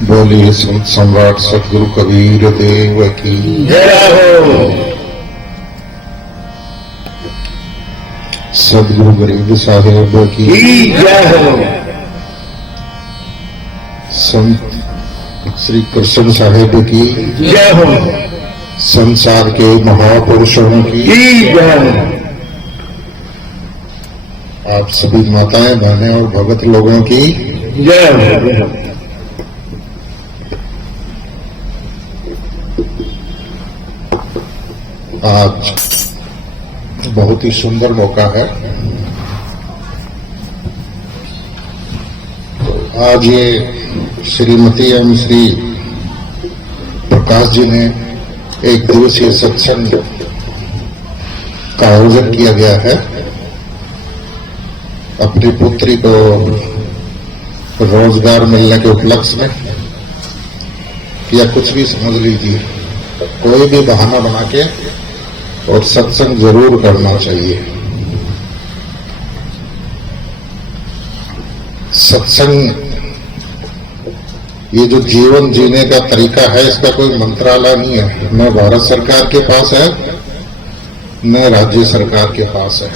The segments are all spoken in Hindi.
बोलिए संत सम्राट सतगुरु कबीर देव की जय हो। सदगुरु गरीब साहेब की जय हो। संत श्री कृष्ण साहेब की जय हो। संसार के महापुरुषों की जय हो। आप सभी माताएं बहनें और भगत लोगों की जय हो। आज बहुत ही सुंदर मौका है। आज ये श्रीमती एवं श्री प्रकाश जी ने एक दिवसीय सत्संग का आयोजन किया गया है। अपनी पुत्री को रोजगार मिलने के उपलक्ष्य में, या कुछ भी समझ लीजिए, कोई भी बहाना बना के और सत्संग जरूर करना चाहिए। सत्संग ये जो जीवन जीने का तरीका है, इसका कोई मंत्रालय नहीं है, न भारत सरकार के पास है न राज्य सरकार के पास है।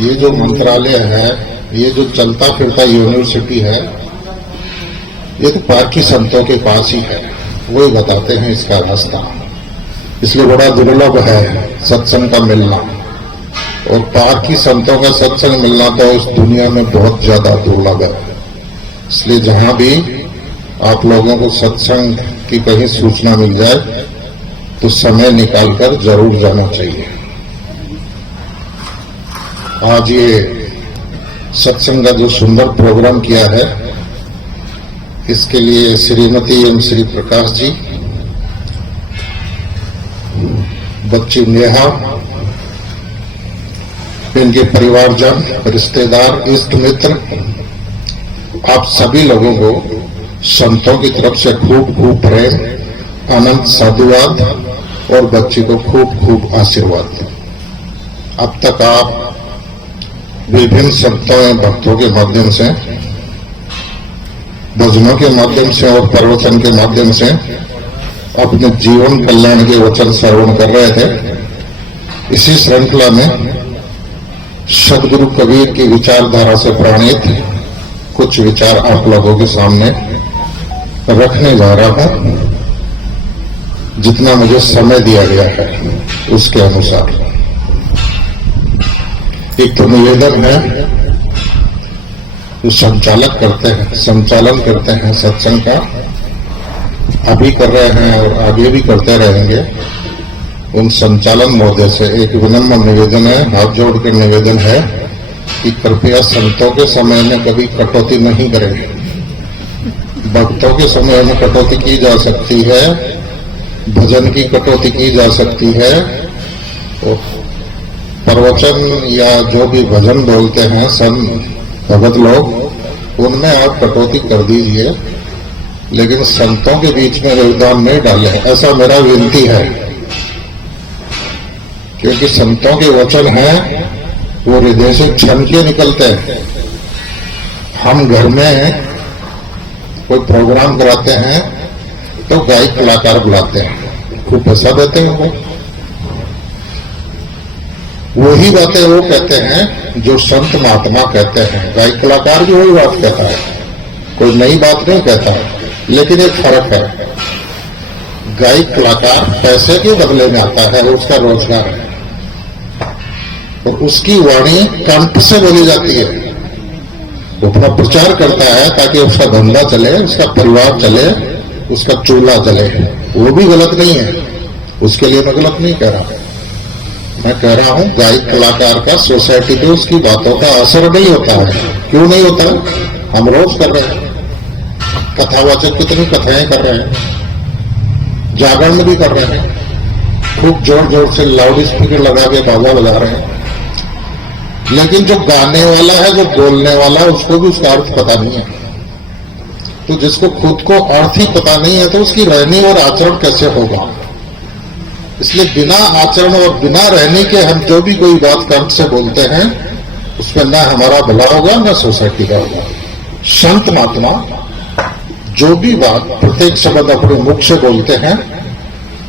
ये जो मंत्रालय है, ये जो चलता फिरता यूनिवर्सिटी है, ये तो पार्टी संतों के पास ही है, वही बताते हैं इसका रास्ता। इसलिए बड़ा दुर्लभ है सत्संग का मिलना, और पार्टी संतों का सत्संग मिलना तो इस दुनिया में बहुत ज्यादा दुर्लभ है। इसलिए जहां भी आप लोगों को सत्संग की कहीं सूचना मिल जाए तो समय निकालकर जरूर जाना चाहिए। आज ये सत्संग का जो सुंदर प्रोग्राम किया है, इसके लिए श्रीमती एवं श्री प्रकाश जी, बच्ची नेहा, इनके परिवारजन, रिश्तेदार, इष्ट मित्र, आप सभी लोगों को संतों की तरफ से खूब खूब प्रेम, अनंत साधुवाद और बच्ची को खूब खूब आशीर्वाद। अब तक आप विभिन्न संतों एवं भक्तों के माध्यम से, भजनों के माध्यम से और प्रवचन के माध्यम से अपने जीवन कल्याण के वचन श्रवण कर रहे थे। इसी श्रृंखला में सदगुरु कबीर की विचारधारा से प्रणीत कुछ विचार आप लोगों के सामने रखने जा रहा हूं, जितना मुझे समय दिया गया है उसके अनुसार। एक तो निवेदन है, जो संचालन करते हैं सत्संग का, अभी कर रहे हैं और आगे भी करते रहेंगे। उन संचालन महोदय से एक विनम्र निवेदन है, हाथ जोड़ के निवेदन है कि कृपया संतों के समय में कभी कटौती नहीं करें। भक्तों के समय में कटौती की जा सकती है, भजन की कटौती की जा सकती है, और प्रवचन या जो भी भजन बोलते हैं संत भगत लोग, उनमें आप कटौती कर दीजिए, लेकिन संतों के बीच में व्यवधान नहीं डालें, ऐसा मेरा विनती है। क्योंकि संतों के वचन हैं वो हृदय से छन के निकलते हैं। हम घर में कोई प्रोग्राम कराते हैं तो गायक कलाकार बुलाते हैं, खूब पैसा देते हैं वो। वही बातें वो कहते हैं जो संत महात्मा कहते हैं। गायक कलाकार भी वही बात कहता है, कोई नई बात नहीं कहता है, लेकिन एक फर्क है। गायक कलाकार पैसे के बदले में आता है, उसका रोजगार है, और उसकी वाणी कंठ से बोली जाती है। वो अपना प्रचार करता है ताकि उसका धंधा चले, उसका परिवार चले, उसका चूल्हा चले। वो भी गलत नहीं है, उसके लिए मैं गलत नहीं कह रहा। मैं कह रहा हूं गायक कलाकार का सोसाइटी पे उसकी बातों का असर नहीं होता है। क्यों नहीं होता? हम रोज कर रहे हैं, कथावाचक कितनी कथाएं कर रहे हैं, जागरण में भी कर रहे हैं, खूब जोर जोर से लाउड स्पीकर लगा के बाजा बजा रहे हैं, लेकिन जो गाने वाला है, जो बोलने वाला है, उसको भी उसका अर्थ पता नहीं है। तो जिसको खुद को अर्थ ही पता नहीं है तो उसकी रहनी और आचरण कैसे होगा? इसलिए बिना आचरण और बिना रहने के हम जो भी कोई बात कंठ से बोलते हैं, उसमें न हमारा भला होगा न सोसाइटी का होगा। संत महात्मा जो भी बात प्रत्येक शब्द अपने मुख से बोलते हैं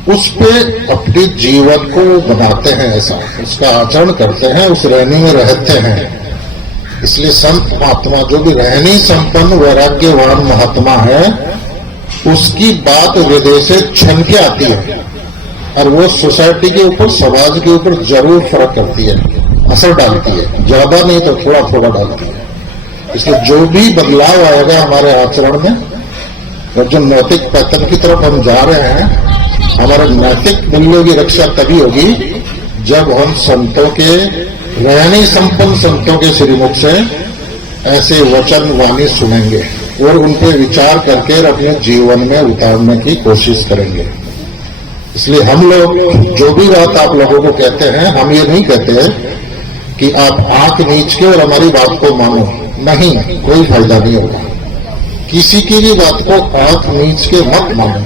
उस पे अपने जीवन को बनाते हैं, ऐसा उसका आचरण करते हैं, उस रहनी में रहते हैं। इसलिए संत महात्मा जो भी रहनी संपन्न वैराग्यवान महात्मा है उसकी बात हृदय से छन के आती है और वो सोसाइटी के ऊपर समाज के ऊपर जरूर फर्क करती है, असर डालती है, ज्यादा नहीं तो थोड़ा थोड़ा डालती है। इसलिए जो भी बदलाव आएगा हमारे आचरण में और जो नैतिक पैतृ की तरफ हम जा रहे हैं, हमारे नैतिक मूल्यों की रक्षा तभी होगी जब हम संतों के रहनी संपन्न संतों के श्रीमुख से ऐसे वचन वाणी सुनेंगे और उन पर विचार करके अपने जीवन में उतारने की कोशिश करेंगे। इसलिए हम लोग जो भी बात आप लोगों को कहते हैं, हम ये नहीं कहते कि आप आंख नीच के और हमारी बात को मानो, नहीं, कोई फायदा नहीं होगा। किसी की भी बात को आंख नीच के मत मानो,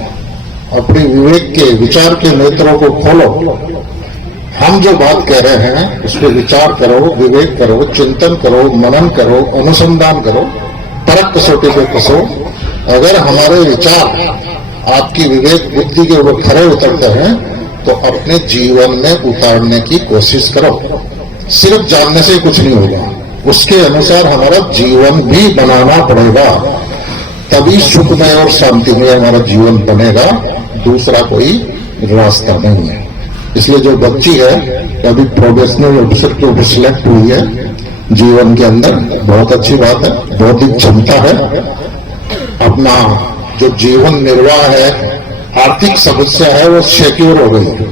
अपने विवेक के विचार के नेत्रों को खोलो। हम जो बात कह रहे हैं उस पर विचार करो, विवेक करो, चिंतन करो, मनन करो, अनुसंधान करो, परख कसौटी पे कसो। अगर हमारे विचार आपकी विवेक बुद्धि के ऊपर खरे उतरते हैं तो अपने जीवन में उतारने की कोशिश करो। सिर्फ जानने से ही कुछ नहीं होगा, उसके अनुसार हमारा जीवन भी बनाना पड़ेगा, तभी सुखमय और शांतिमय हमारा जीवन बनेगा, दूसरा कोई रास्ता नहीं है। इसलिए जो बच्ची है अभी प्रोबेशनल ऑफिसर के ऊपर सिलेक्ट हुई है जीवन के अंदर, बहुत अच्छी बात है, बौद्धिक क्षमता है, अपना जो जीवन निर्वाह है, आर्थिक समस्या है वो सिक्योर हो गई है,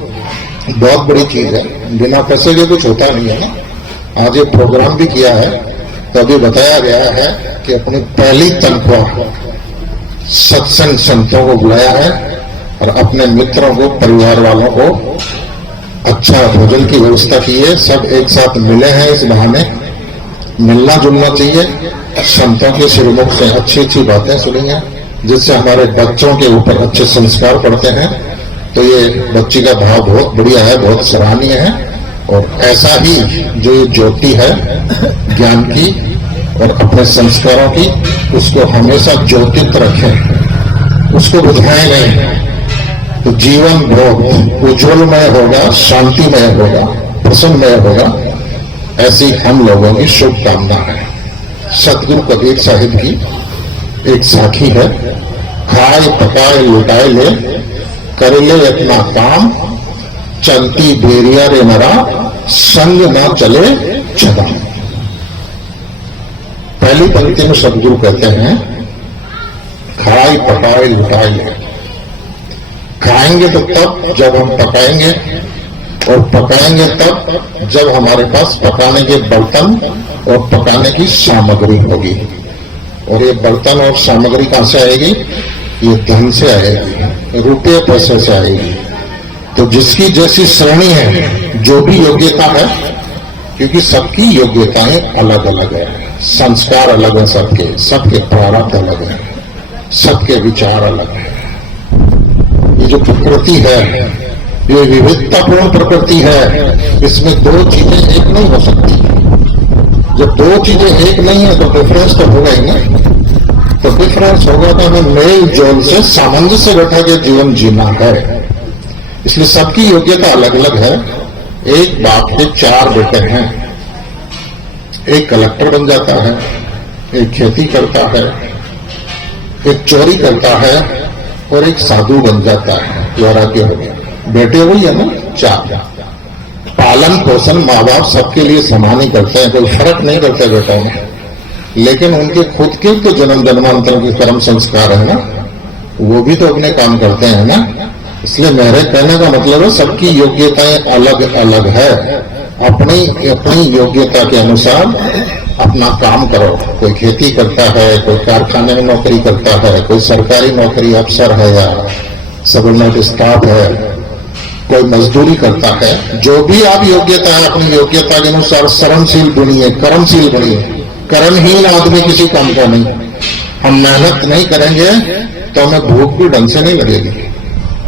बहुत बड़ी चीज है। बिना पैसे के कुछ होता नहीं है ना। आज ये प्रोग्राम भी किया है तो अभी बताया गया है कि अपनी पहली तनख्वाह सत्संग संतों को बुलाया है और अपने मित्रों को, परिवार वालों को अच्छा भोजन की व्यवस्था की है। सब एक साथ मिले हैं, इस बहाने मिलना जुलना चाहिए, संतों के श्रीमुख से अच्छी अच्छी बातें सुनी हैं जिससे हमारे बच्चों के ऊपर अच्छे संस्कार पड़ते हैं। तो ये बच्ची का भाव बहुत बढ़िया है, बहुत सराहनीय है। और ऐसा ही जो ये ज्योति है ज्ञान की और अपने संस्कारों की, उसको हमेशा ज्योतित रखें, उसको बुझाएं नहीं, तो जीवन बहुत उज्ज्वलमय होगा, शांतिमय होगा, प्रसन्नमय होगा। ऐसी हम लोगों की शुभकामना है। सतगुरु कबीर साहिब की एक साखी है, खाए पकाए लुटाए ले, कर ले अपना काम, चलती बेरिया रे मरा, संग ना चले चला। पहली पंक्ति में सतगुरु कहते हैं खाए पकाए लुटाए ले। खाएंगे तो तब जब हम पकाएंगे, और पकाएंगे तब जब हमारे पास पकाने के बर्तन और पकाने की सामग्री होगी। और ये बर्तन और सामग्री कहां से आएगी? ये धन से आएगी, रुपये पैसे से आएगी। तो जिसकी जैसी श्रेणी है, जो भी योग्यता है, क्योंकि सबकी योग्यताएं अलग अलग है, संस्कार अलग है, सबके प्रारब्ध अलग है, सबके विचार अलग है। ये जो प्रकृति है ये विविधतापूर्ण प्रकृति है, इसमें दो चीजें एक नहीं हो सकती। जब दो चीजें एक नहीं है तो डिफरेंस तो होगा ही नहीं। तो डिफरेंस होगा तो हमें मेल जोल से सामंजस्य बैठा के जीवन जीना है। इसलिए सबकी योग्यता अलग अलग है। एक बाप के 4 बेटे हैं, एक कलेक्टर बन जाता है, एक खेती करता है, एक चोरी करता है और एक साधु बन जाता है, वैराग्य हो गया। बेटे वही है ना, 4। पालन पोषण माँ बाप सबके लिए समान ही करते हैं, कोई फर्क नहीं करते बेटों में, लेकिन उनके खुद के तो जन्म जन्मांतर के कर्म संस्कार है ना, वो भी तो अपने काम करते हैं ना। इसलिए मेरे कहने का मतलब है सबकी योग्यताएं अलग अलग है। अपनी अपनी योग्यता के अनुसार अपना काम करो। कोई खेती करता है, कोई कारखाने में नौकरी करता है, कोई सरकारी नौकरी अफसर है या सबऑर्डिनेट स्टाफ है, कोई मजदूरी करता है। जो भी आप योग्यता है अपनी योग्यता के अनुसार श्रमशील बनिए, कर्मशील बनिए। कर्महीन आदमी किसी काम का नहीं। हम मेहनत नहीं करेंगे तो हमें भूख भी ढंग से नहीं लगेगी,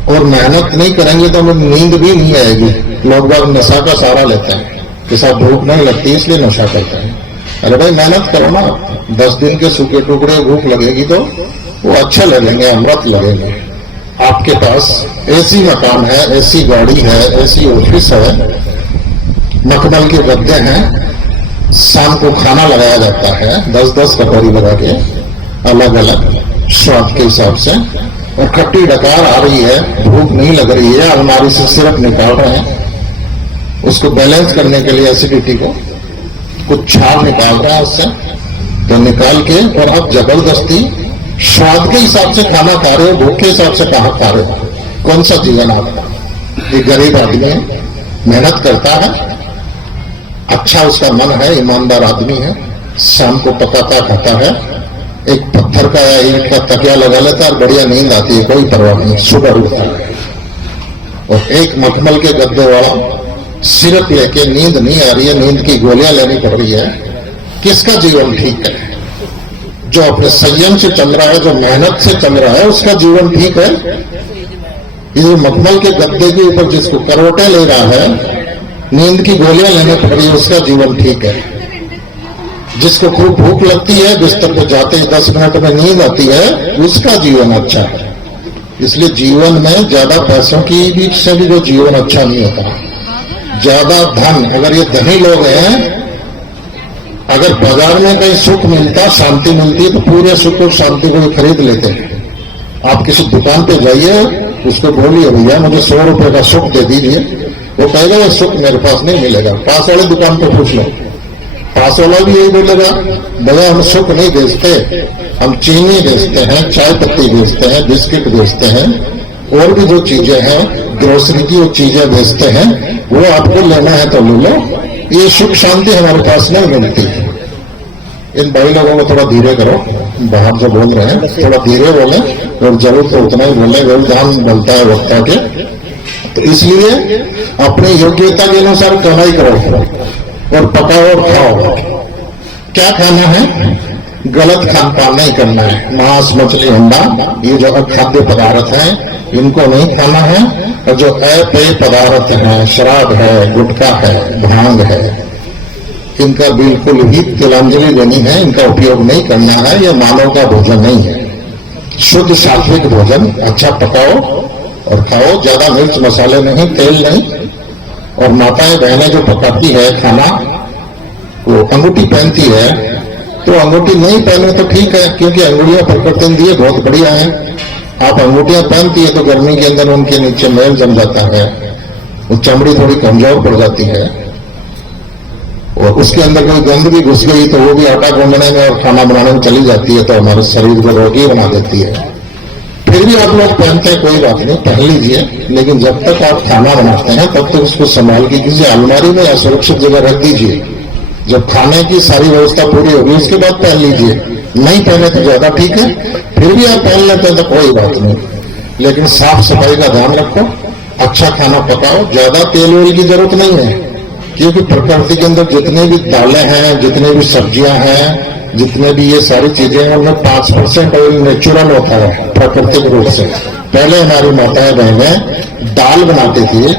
और मेहनत नहीं करेंगे तो हमें नींद भी नहीं आएगी। लोग बाग नशा का सहारा लेते हैं कि साहब भूख नहीं लगती इसलिए नशा करते हैं। अरे भाई मेहनत करो ना, 10 दिन के सूखे टुकड़े भूख लगेगी तो वो अच्छे लगेंगे, अमृत लगेंगे। आपके पास ऐसी मकान है, ऐसी गाड़ी है, ऐसी ऑफिस है, मखमल के गद्दे हैं, शाम को खाना लगाया जाता है 10-10 कटोरी लगा के अलग अलग स्वाद के हिसाब से, और खट्टी डकार आ रही है, भूख नहीं लग रही है, अलमारी से सिरप निकाल रहे हैं, उसको बैलेंस करने के लिए एसिडिटी को कुछ छाल निकाल रहा है उससे, तो निकाल के और आप जबरदस्ती स्वाद के हिसाब से खाना खा रहे हो, भूख के हिसाब से कहाँ खा रहे हो? कौन सा जीवन आपका? एक गरीब आदमी है, मेहनत करता है, अच्छा उसका मन है, ईमानदार आदमी है, शाम को पकाता खाता है, एक पत्थर का या ईंट का तकिया लगा लेता है और बढ़िया नींद आती है, कोई परवाह नहीं, सुबह उठता है। और एक मखमल के गद्दे वाला सिरप लेके नींद नहीं आ रही है, नींद की गोलियां लेनी पड़ रही है, किसका जीवन ठीक है? जो अपने संयम से चल रहा है, जो मेहनत से चल रहा है, उसका जीवन ठीक है। ये मखमल के गद्दे के ऊपर जिसको करवटे ले रहा है, नींद की गोलियां लेने पड़ रही है, उसका जीवन ठीक है। जिसको खूब भूख लगती है, बिस्तर पे जाते ही 10 मिनट में नींद आती है, उसका जीवन अच्छा है। इसलिए जीवन में ज्यादा पैसों की बीच से भी जो जीवन अच्छा नहीं होता, ज्यादा धन, अगर ये धनी लोग हैं, अगर बाजार में कहीं सुख मिलता, शांति मिलती, तो पूरे सुख और शांति को खरीद लेते हैं। आप किसी दुकान पे जाइए, उसको बोलिए भैया मुझे 100 रुपए का सुख दे दीजिए, वो कहेगा ये सुख मेरे पास नहीं मिलेगा। पास वाले दुकान पे पूछ लो, पास वाला भी यही बोलेगा, भैया हम सुख नहीं बेचते, हम चीनी बेचते हैं, चाय पत्ती बेचते हैं, बिस्किट बेचते हैं, और भी जो चीजें हैं, ग्रोसरी की वो चीजें बेचते हैं, वो आपको लेना है तो ले लो, ये सुख शांति हमारे पास नहीं मिलती। इन भाई लोगों को थोड़ा धीरे करो, बाहर जो बोल रहे हैं थोड़ा धीरे बोले, और जरूरत तो उतना ही बोले, व्यवधान बनता है वक्ता के। तो इसलिए अपनी योग्यता के अनुसार कमाई करो और पकाओ और खाओ। क्या खाना है? गलत खान पान नहीं करना है। मांस, मछली, अंडा, ये जो अखाद्य पदार्थ हैं, इनको नहीं खाना है। और जो अपेय पदार्थ हैं, शराब है, गुटखा है, भांग है, इनका बिल्कुल ही तिलांजलि देनी है, इनका उपयोग नहीं करना है। ये मानव का भोजन नहीं है। शुद्ध सात्विक भोजन अच्छा पकाओ और खाओ, ज्यादा मिर्च मसाले नहीं, तेल नहीं। और माताएं बहनें जो पकाती है खाना, वो अंगूठी पहनती है, तो अंगूठी नहीं पहने तो ठीक है, क्योंकि अंगुलियां प्रकृति ने दिए बहुत बढ़िया है। आप अंगूठियां पहनती है तो गर्मी के अंदर उनके नीचे मैल जम जाता है, वो चमड़ी थोड़ी कमजोर पड़ जाती है, और उसके अंदर कोई गंद भी घुस गई तो वो भी आटा गूंदने में और खाना बनाने में चली जाती है, तो हमारे शरीर को रोगी बना देती है। फिर भी आप लोग पहनते हैं, कोई बात नहीं, पहन लीजिए, लेकिन जब तक आप खाना बनाते हैं तब तक उसको संभाल के किसी अलमारी में या सुरक्षित जगह रख दीजिए। जब खाने की सारी व्यवस्था पूरी होगी उसके बाद पहन लीजिए। नहीं पहने तो ज्यादा ठीक है, फिर भी आप पहन लेते हैं तो कोई बात नहीं, लेकिन साफ सफाई का ध्यान रखो, अच्छा खाना पकाओ। ज्यादा तेल वेल की जरूरत नहीं है, क्योंकि प्रकृति के अंदर जितने भी दालें हैं, जितने भी सब्जियां हैं, जितने भी ये सारी चीजें हैं, उनमें 5% ऑयल नेचुरल होता है प्राकृतिक रूप से। पहले हमारी माताएं बहनें दाल बनाती थी,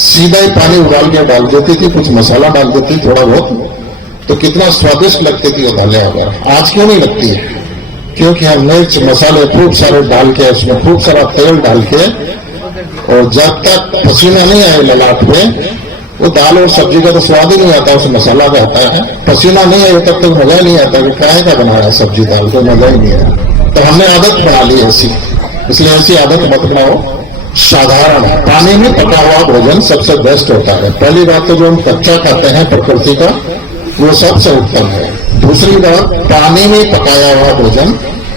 सीधा ही पानी उबाल के डाल देती थी, कुछ मसाला डाल देती थोड़ा बहुत, तो कितना स्वादिष्ट लगती थी वो दालें। अगर आज क्यों नहीं लगती है? क्योंकि हम मिर्च मसाले खूब सारे डाल के, उसमें खूब सारा तेल डाल के, और जब तक पसीना नहीं आए ललाट में, वो दाल और सब्जी का तो स्वाद ही नहीं आता, उसमें मसाला भी आता है। पसीना नहीं आए तब तक मजा ही नहीं आता कि काहे का बनाया सब्जी दाल, तो मजा ही नहीं आया। तो हमने आदत बना ली ऐसी, इसलिए ऐसी आदत मत बनाओ। साधारण पानी में पका हुआ भोजन सबसे बेस्ट होता है। पहली बात तो जो हम कच्चा खाते हैं प्रकृति का, वो सबसे उत्तम है। दूसरी बात, पानी में पकाया हुआ भोजन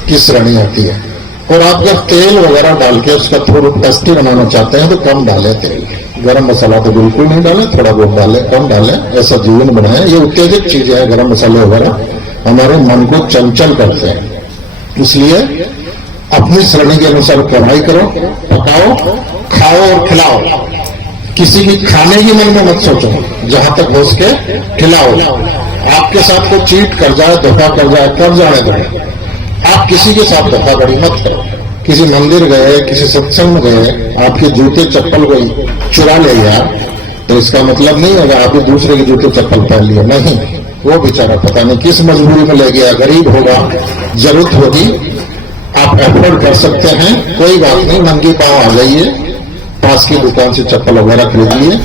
की श्रेणी आती है। और आप जब तेल वगैरह डाल के उसका थोड़ा टेस्टी बनाना चाहते हैं तो कम डालें तेल, गरम मसाला तो बिल्कुल नहीं डालें, थोड़ा बहुत डालें, कम डालें, ऐसा जीवन बनाएं। ये उत्तेजक चीजें हैं, गरम मसाले वगैरह हमारे मन को चंचल करते हैं। इसलिए अपनी श्रेणी के अनुसार कमाई करो, पकाओ, खाओ और खिलाओ। किसी की खाने की मन में मत सोचो, जहां तक हो सके खिलाओ। आपके साथ कोई चीट कर जाए, धोखा कर जाए, कर जाने दो। आप किसी के साथ धोखाधड़ी मत करो। किसी मंदिर गए, किसी सत्संग में गए, आपके जूते चप्पल कोई चुरा ले गया, तो इसका मतलब नहीं होगा आप दूसरे के जूते चप्पल पहन लिए, नहीं। वो बेचारा पता नहीं किस मजबूरी में ले गया, गरीब होगा, जरूरत होगी, आप एफोर्ड कर सकते हैं, कोई बात नहीं, नंगे पांव आ जाइए, पास की दुकान से चप्पल वगैरह खरीदिए।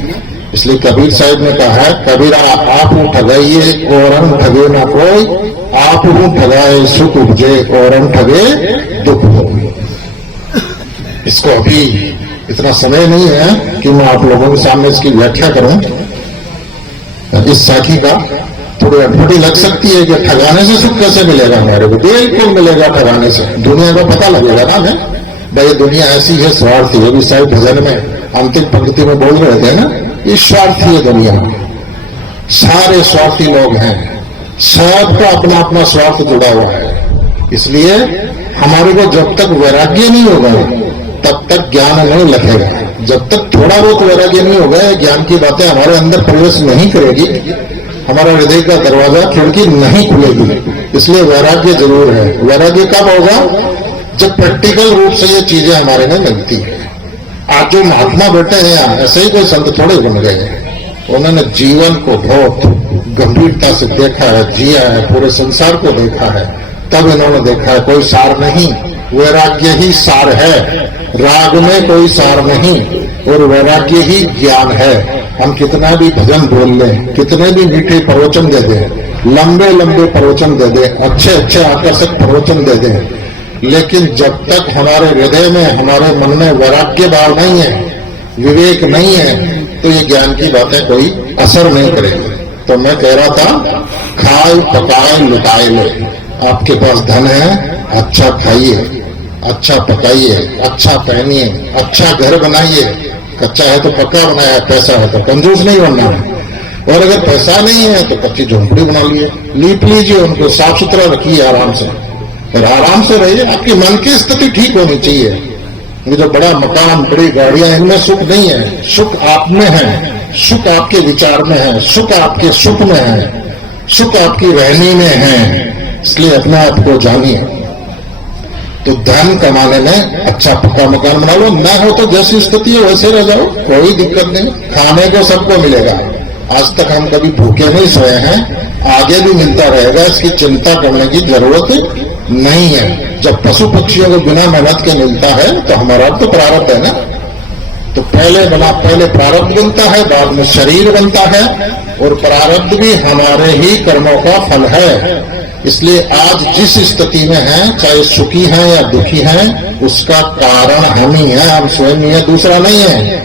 इसलिए कबीर साहब ने कहा है, कबीर आप ठगाइए और ठगे ना कोई, आप ठगाए सुख उपजे और ठगे दुख हो। इसको अभी इतना समय नहीं है कि मैं आप लोगों के सामने इसकी व्याख्या करूं। इस साखी का थोड़ी अटपटी लग सकती है कि ठगाने से सुख कैसे मिलेगा हमारे को, बिल्कुल मिलेगा ठगाने से। दुनिया का पता लगेगा ना हमें, भाई दुनिया ऐसी है, स्वार्थी है। भी साहब भजन में अंतिम पंक्ति में बोल रहे थे ना, ये स्वार्थी है दुनिया, सारे स्वार्थी लोग हैं, सबका अपना अपना स्वार्थ जुड़ा हुआ है। इसलिए हमारे को जब तक वैराग्य नहीं होगा तब तक ज्ञान नहीं लगेगा। जब तक थोड़ा बहुत वैराग्य नहीं होगा, ज्ञान की बातें हमारे अंदर प्रवेश नहीं करेगी, हमारा हृदय का दरवाजा खिड़की नहीं खुलेगी। इसलिए वैराग्य जरूर है। वैराग्य कब होगा? जब प्रैक्टिकल रूप से ये चीजें हमारे में मिलती है। आज जो महात्मा बैठे हैं यहाँ, ऐसे ही कोई संत थोड़े बन गए, उन्होंने जीवन को बहुत गंभीरता से देखा है, जिया है, पूरे संसार को देखा है, तब इन्होंने देखा है कोई सार नहीं, वैराग्य ही सार है, राग में कोई सार नहीं, और वैराग्य ही ज्ञान है। हम कितना भी भजन बोल लें, कितने भी मीठे प्रवचन दे दें, लंबे लंबे प्रवचन दे दें, अच्छे अच्छे आकर्षक प्रवचन दे दें, लेकिन जब तक हमारे हृदय में, हमारे मन में वैराग्य भाव नहीं है, विवेक नहीं है, तो ये ज्ञान की बातें कोई असर नहीं करेगी। तो मैं कह रहा था, खाए पकाए लुटाए ले। आपके पास धन है, अच्छा खाइए, अच्छा पकाइए, अच्छा पहनिए, अच्छा घर बनाइए। कच्चा है तो पक्का बनाया, पैसा है तो कंजूस नहीं बनना है। और अगर पैसा नहीं है तो कच्ची झोंपड़ी बना लिए, लीप लीजिए, उनको साफ सुथरा रखिए, आराम से, और आराम से रहिए। आपकी मन की स्थिति ठीक होनी चाहिए। ये जो बड़ा मकान, बड़ी गाड़ियां, इनमें सुख नहीं है, सुख आप में है, सुख आपके विचार में है, सुख आपके सुख में है, सुख आपकी रहनी में है। इसलिए अपने आप को जानिए। तो धन कमाने में अच्छा पक्का मकान बना लो, ना हो तो जैसी स्थिति है वैसे रह जाओ, कोई दिक्कत नहीं। खाने को सबको मिलेगा। आज तक हम कभी भूखे नहीं सोए हैं, आगे भी मिलता रहेगा, इसकी चिंता करने की जरूरत नहीं है। जब पशु पक्षियों को बिना मेहनत के मिलता है तो हमारा तो प्रारब्ध है ना। तो पहले प्रारब्ध बनता है, बाद में शरीर बनता है, और प्रारब्ध भी हमारे ही कर्मों का फल है। इसलिए आज जिस स्थिति में है, चाहे सुखी हैं या दुखी हैं, उसका कारण हम ही है, हम स्वयं ही है, दूसरा नहीं है।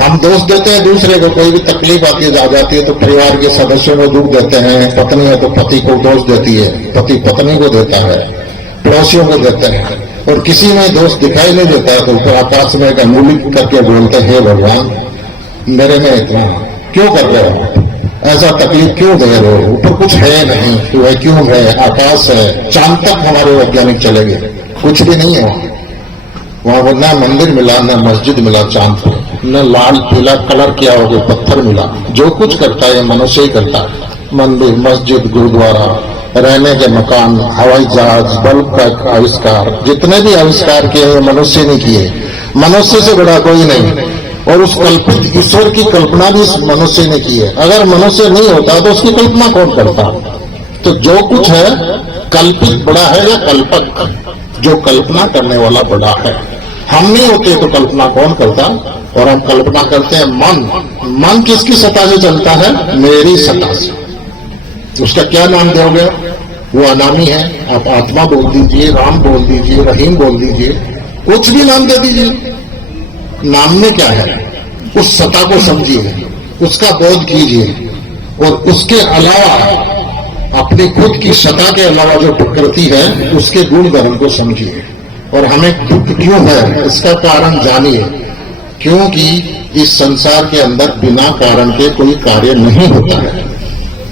हम दोष देते हैं दूसरे को, कोई भी तकलीफ आती है, आ जाती है तो परिवार के सदस्यों को दुख देते हैं, पत्नी है तो पति को दोष देती है, पति पत्नी को देता है, पड़ोसियों को देते हैं, और किसी में दोष दिखाई नहीं देता है तो ऊपर आकाश में एक अंगुली करके बोलते हैं, हे भगवान मेरे में इतना क्यों कर रहे हो, ऐसा तकलीफ क्यों दे रहे हो, ऊपर कुछ है नहीं, तो वह क्यों है, आकाश है, चांद तक हमारे वैज्ञानिक चले गए, कुछ भी नहीं है वहां वो ना मंदिर मिला, ना मस्जिद मिला चांद पर, न लाल पीला कलर किया हो गया पत्थर मिला। जो कुछ करता है मनुष्य ही करता है। मंदिर, मस्जिद, गुरुद्वारा, रहने के मकान, हवाई जहाज, बल्ब का आविष्कार, जितने भी आविष्कार किए हैं मनुष्य ने किए, मनुष्य से बड़ा कोई नहीं। और उस कल्पित ईश्वर की कल्पना भी मनुष्य ने की है। अगर मनुष्य नहीं होता तो उसकी कल्पना कौन करता? तो जो कुछ है कल्पित बड़ा है या कल्पक? जो कल्पना करने वाला बड़ा है। हम नहीं होते तो कल्पना कौन करता? और हम कल्पना करते हैं मन किसकी सत्ता से चलता है? मेरी सत्ता से। उसका क्या नाम दोगे? वो अनामी है। आप आत्मा बोल दीजिए, राम बोल दीजिए, रहीम बोल दीजिए, कुछ भी नाम दे दीजिए। नाम में क्या है? उस सत्ता को समझिए, उसका बोध कीजिए, और उसके अलावा अपनी खुद की सत्ता के अलावा जो प्रकृति है उसके गुण धर्म को समझिए। और हमें दुख क्यों है इसका कारण जानिए। क्योंकि इस संसार के अंदर बिना कारण के कोई कार्य नहीं होता है।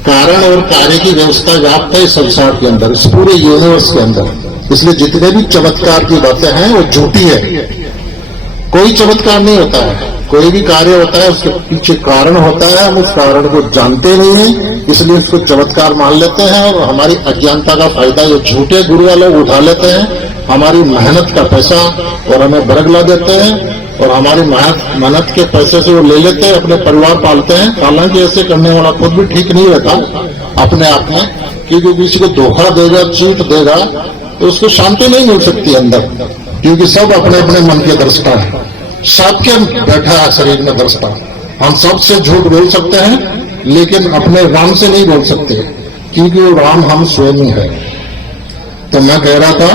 कारण और कार्य की व्यवस्था व्याप्त है इस संसार के अंदर, इस पूरे यूनिवर्स के अंदर। इसलिए जितने भी चमत्कार की बातें हैं वो झूठी है। कोई चमत्कार नहीं होता है। कोई भी कार्य होता है उसके पीछे कारण होता है, हम उस कारण को जानते नहीं है, इसलिए उसको चमत्कार मान लेते हैं। और हमारी अज्ञानता का फायदा ये झूठे गुरु वाले उठा लेते हैं, हमारी मेहनत का पैसा, और हमें बरगला देते हैं, और हमारी मेहनत के पैसे से वो ले लेते हैं, अपने परिवार पालते हैं। हालांकि ऐसे करने वाला खुद भी ठीक नहीं रहता अपने आप में, क्योंकि किसी को धोखा देगा, चीट देगा, तो उसको शांति नहीं मिल सकती अंदर, क्योंकि सब अपने अपने मन के दृष्टा है, सबके बैठा है शरीर में दृष्टा। हम सबसे झूठ बोल सकते हैं लेकिन अपने राम से नहीं बोल सकते, क्योंकि वो राम हम स्वयं ही है। तो मैं कह रहा था,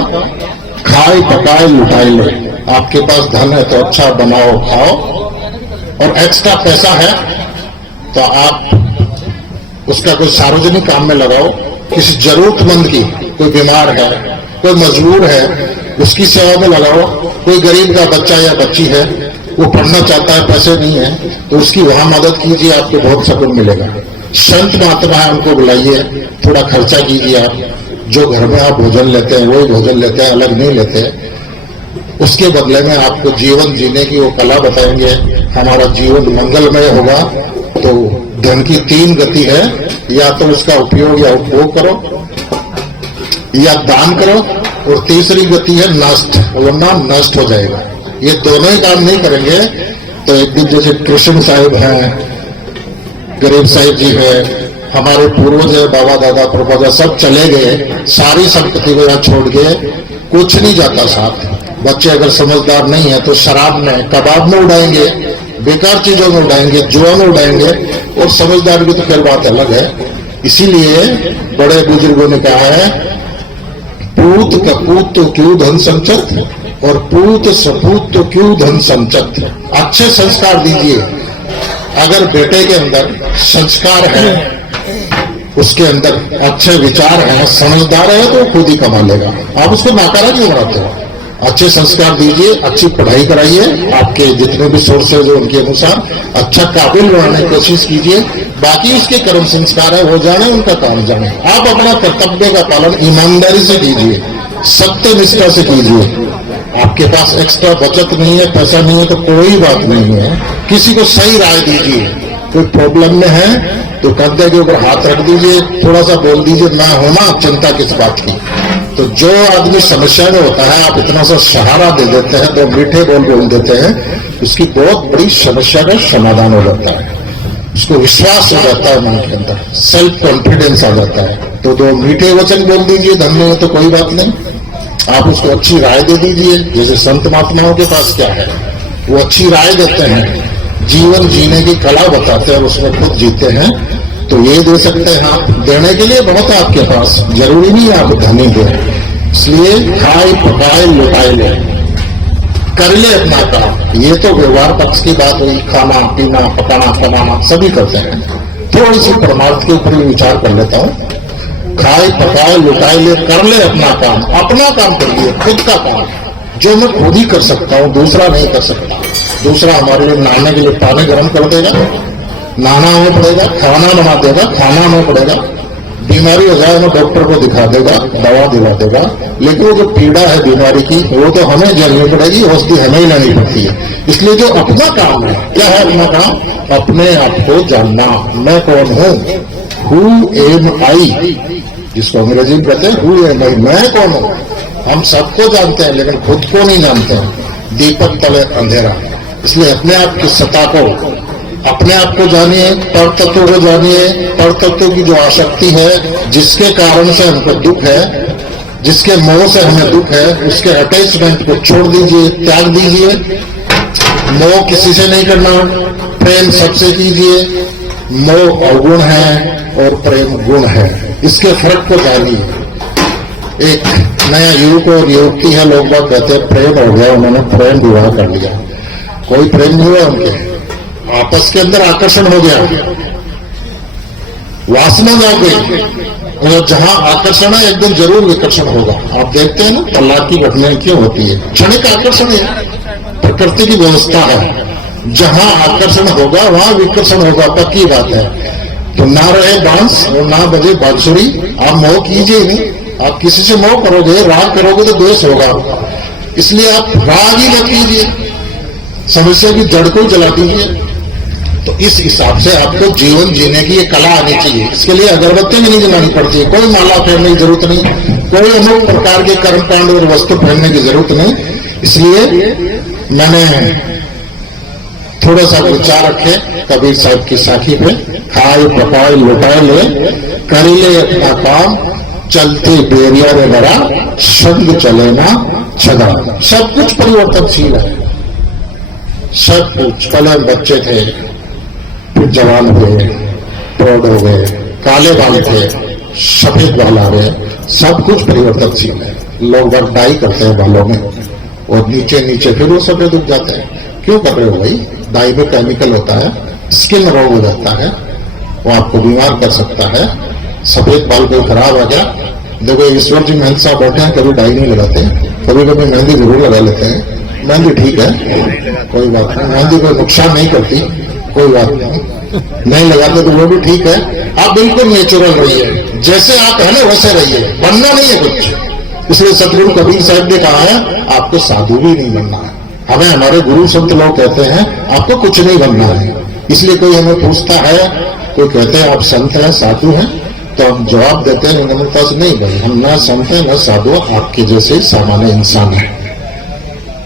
खाए पकाए लुटाए लो। आपके पास धन है तो अच्छा बनाओ खाओ, और एक्स्ट्रा पैसा है तो आप उसका कोई सार्वजनिक काम में लगाओ। किसी जरूरतमंद की, कोई बीमार है, कोई मजबूर है, उसकी सेवा में लगाओ। कोई गरीब का बच्चा या बच्ची है, वो पढ़ना चाहता है, पैसे नहीं है, तो उसकी वहां मदद कीजिए, आपको बहुत सुकून मिलेगा। संत महात्मा है, उनको बुलाइए, थोड़ा खर्चा कीजिए। आप जो घर में आप भोजन लेते हैं वही भोजन लेते हैं, अलग नहीं लेते। उसके बदले में आपको जीवन जीने की वो कला बताएंगे। हमारा जीवन मंगलमय होगा। तो धन की 3 गति है, या तो उसका उपयोग या उपभोग करो, या दान करो, और तीसरी गति है नष्ट, वरना नष्ट हो जाएगा। ये दोनों ही काम नहीं करेंगे तो एक दिन जैसे कृष्ण साहिब हैं, गरीब साहिब जी है, हमारे पूर्वज है, बाबा दादा परदादा सब चले गए, सारी संपत्ति को यहाँ छोड़ के, कुछ नहीं जाता साथ। बच्चे अगर समझदार नहीं है तो शराब में, कबाब में उड़ाएंगे, बेकार चीजों में उड़ाएंगे, जुआ में उड़ाएंगे, और समझदार की तो फिर बात अलग है। इसीलिए बड़े बुजुर्गों ने कहा है, पूत कपूत तो क्यों धन संचत, और पूत सपूत तो क्यों धन संचत। अच्छे संस्कार दीजिए। अगर बेटे के अंदर संस्कार है, उसके अंदर अच्छे विचार हैं, समझदार है, तो खुद ही कमा लेगा। आप उसको नाकारा क्यों बनाते हो? अच्छे संस्कार दीजिए, अच्छी पढ़ाई कराइए, आपके जितने भी सोर्सेज हो उनके अनुसार अच्छा काबिल बनाने की कोशिश कीजिए। बाकी उसके कर्म संस्कार है, वो जाने, उनका काम जाने। आप अपना कर्तव्य का पालन ईमानदारी से कीजिए, सत्य निष्ठा से कीजिए। आपके पास एक्स्ट्रा बचत नहीं है, पैसा नहीं है, तो कोई बात नहीं है, किसी को सही राय दीजिए। कोई प्रॉब्लम में है तो कंधे के ऊपर हाथ रख दीजिए, थोड़ा सा बोल दीजिए, ना होना चिंता किस बात की। तो जो आदमी समस्या में होता है, आप इतना सा सहारा दे देते हैं, 2 मीठे बोल देते हैं, उसकी बहुत बड़ी समस्या का समाधान हो जाता है। उसको विश्वास हो जाता है मन के अंदर, सेल्फ कॉन्फिडेंस आ जाता है। तो 2 मीठे वचन बोल दीजिए, धन में हो तो कोई बात नहीं। आप उसको अच्छी राय दे दीजिए। जैसे संत महात्माओं के पास क्या है, वो अच्छी राय देते हैं, जीवन जीने की कला बताते हैं, और उसमें खुद जीते हैं। तो ये दे सकते हैं आप, देने के लिए बहुत है आपके पास, जरूरी नहीं आप धनी दें। इसलिए खाए पकाए लुटाए ले, कर ले अपना काम। ये तो व्यवहार पक्ष की बात हुई, खाना पीना पकाना बनाना सभी करते हैं। थोड़ी सी परमार्थ के ऊपर विचार कर लेता हूँ। खाए पकाए लुटाए ले, कर ले अपना काम। अपना काम करिए, खुद का काम, जो मैं खुद ही कर सकता हूँ, दूसरा नहीं कर सकता। दूसरा हमारे लिए नहाने के लिए पानी गर्म कर देगा, नहाना हमें पड़ेगा, खाना बना देगा, खाना हमें पड़ेगा, बीमारी हो जाए हमें डॉक्टर को दिखा देगा, दवा दिला देगा। लेकिन वो जो पीड़ा है बीमारी की, वो तो हमें झेलनी पड़ेगी, औषधि हमें ही लेनी पड़ती है। इसलिए जो अपना काम है, क्या है अपना काम? अपने आप को जानना, मैं कौन हूँ, हु एम आई, जिसको अंग्रेजी में कहते हैं हु एम आई, मैं कौन हूँ। हम सबको जानते हैं लेकिन खुद को नहीं जानते हैं। दीपक तले अंधेरा। इसलिए अपने आप की सत्ता को, अपने आप को जानिए, पर तत्व को जानिए। पर तत्व की जो आसक्ति है, जिसके कारण से हमको दुख है, जिसके मोह से हमें दुख है, उसके अटैचमेंट को छोड़ दीजिए, त्याग दीजिए। मोह किसी से नहीं करना, प्रेम सबसे कीजिए। मोह अवगुण है और प्रेम गुण है, इसके फर्क को जानिए। एक नया युवक और युवती है, लोग बात कहते हैं प्रेम हो गया, उन्होंने प्रेम विवाह कर लिया। कोई प्रेम नहीं हुआ, उनके आपस के अंदर आकर्षण हो गया, वासना जाग गई। और जहां आकर्षण है, एक दिन जरूर विकर्षण होगा। आप देखते हैं ना, तलाक की घटनाएं क्यों होती है? क्षणिक आकर्षण है, प्रकृति की व्यवस्था है। जहां आकर्षण होगा वहां विकर्षण होगा, पक्की बात है। तो ना रहे बांस और ना बजे बांसुरी। आप मोह कीजिए नहीं। आप किसी से मोह करोगे, राग करोगे तो द्वेष होगा। इसलिए आप राग ही मत कीजिए, समस्या की जड़ को जला दीजिए। तो इस हिसाब से आपको जीवन जीने की ये कला आनी चाहिए। इसके लिए अगरबत्ती भी नहीं जलानी पड़ती है, कोई माला फेरने की जरूरत नहीं, कोई अनेक प्रकार के कर्म कांड और वस्तु फेरने की जरूरत नहीं। इसलिए मैंने थोड़ा सा विचार रखे कबीर साहब की साखी पे, खाए पकाए लुटाए ले, कर ले अपना काम, चलते बेरिया रे लड़ा, संग चले ना झगड़ा। सब कुछ परिवर्तनशील है, सब कुछ। पहले हम बच्चे थे, फिर जवान हुए, प्रौढ़ हो गए, काले बाल थे, सफेद बाल आ गए, सब कुछ परिवर्तनशील है। लोग बाग डाई करते हैं बालों में और नीचे नीचे फिर वो सफेद उग जाते हैं। क्यों कर रहे हो भाई? डाई में केमिकल होता है, स्किन रोग हो जाता है, वो आपको बीमार कर सकता है। सफेद बाल कोई खराब आ गया, देखो ईश्वर जी मेहंदी साहब बैठे हैं, कभी डाई नहीं लगाते, कभी कभी मेहंदी जरूर लगा लेते हैं। मेहंदी ठीक है, कोई बात नहीं, मेहंदी कोई नुकसान नहीं करती, कोई बात नहीं लगाते तो वो भी ठीक है। आप बिल्कुल नेचुरल रहिए, जैसे आप है ना वैसे रहिए, बनना नहीं है कुछ। इसलिए सतगुरु कबीर साहब ने कहा है आपको साधु भी नहीं बनना है। हमें हमारे गुरु संत लोग कहते हैं आपको कुछ नहीं बनना है। इसलिए कोई हमें पूछता है, कोई कहते हैं आप संत हैं साधु हैं, तो हम जवाब देते हैं विनम्रता से, नहीं भाई हम ना संत हैं ना साधु, आपके जैसे सामान्य इंसान है।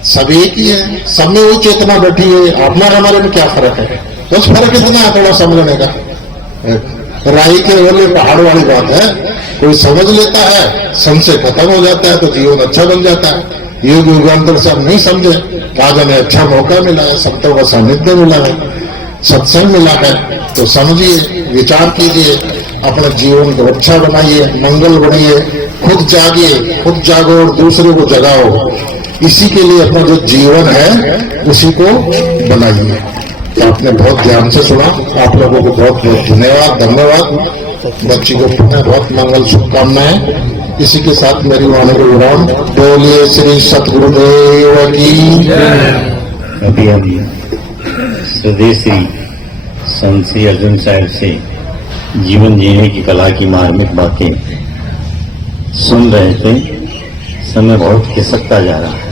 सब एक ही है, सब में वही चेतना बैठी है। अपना हमारे में क्या फर्क है? बस फर्क इतना है थोड़ा समझने का। राही के वाले पहाड़ वाली बात है, कोई समझ लेता है, संशय खत्म हो जाता है तो जीवन अच्छा बन जाता है। युग युगांतर से हम नहीं समझे, आज हमें अच्छा मौका मिला है, संतों का सानिध्य मिला है, सत्संग मिला है, तो समझिए, विचार कीजिए, अपने जीवन को अच्छा बनाइए, मंगल बनिए, खुद जागिए, खुद जागो और दूसरे को जगाओ। इसी के लिए अपना जो जीवन है उसी को बनाइए। तो आपने बहुत ध्यान से सुना, आप लोगों को बहुत बहुत धन्यवाद। बच्ची को पुनः बहुत मंगल शुभकामनाएं। इसी के साथ मेरी वाणी को विराम। बोलिए श्री सतगुरुदेव की। अभी हम स्वदेशी संत श्री अर्जुन साहब से जीवन जीने की कला की मार्मिक बातें सुन रहे थे। समय बहुत खिसकता जा रहा है।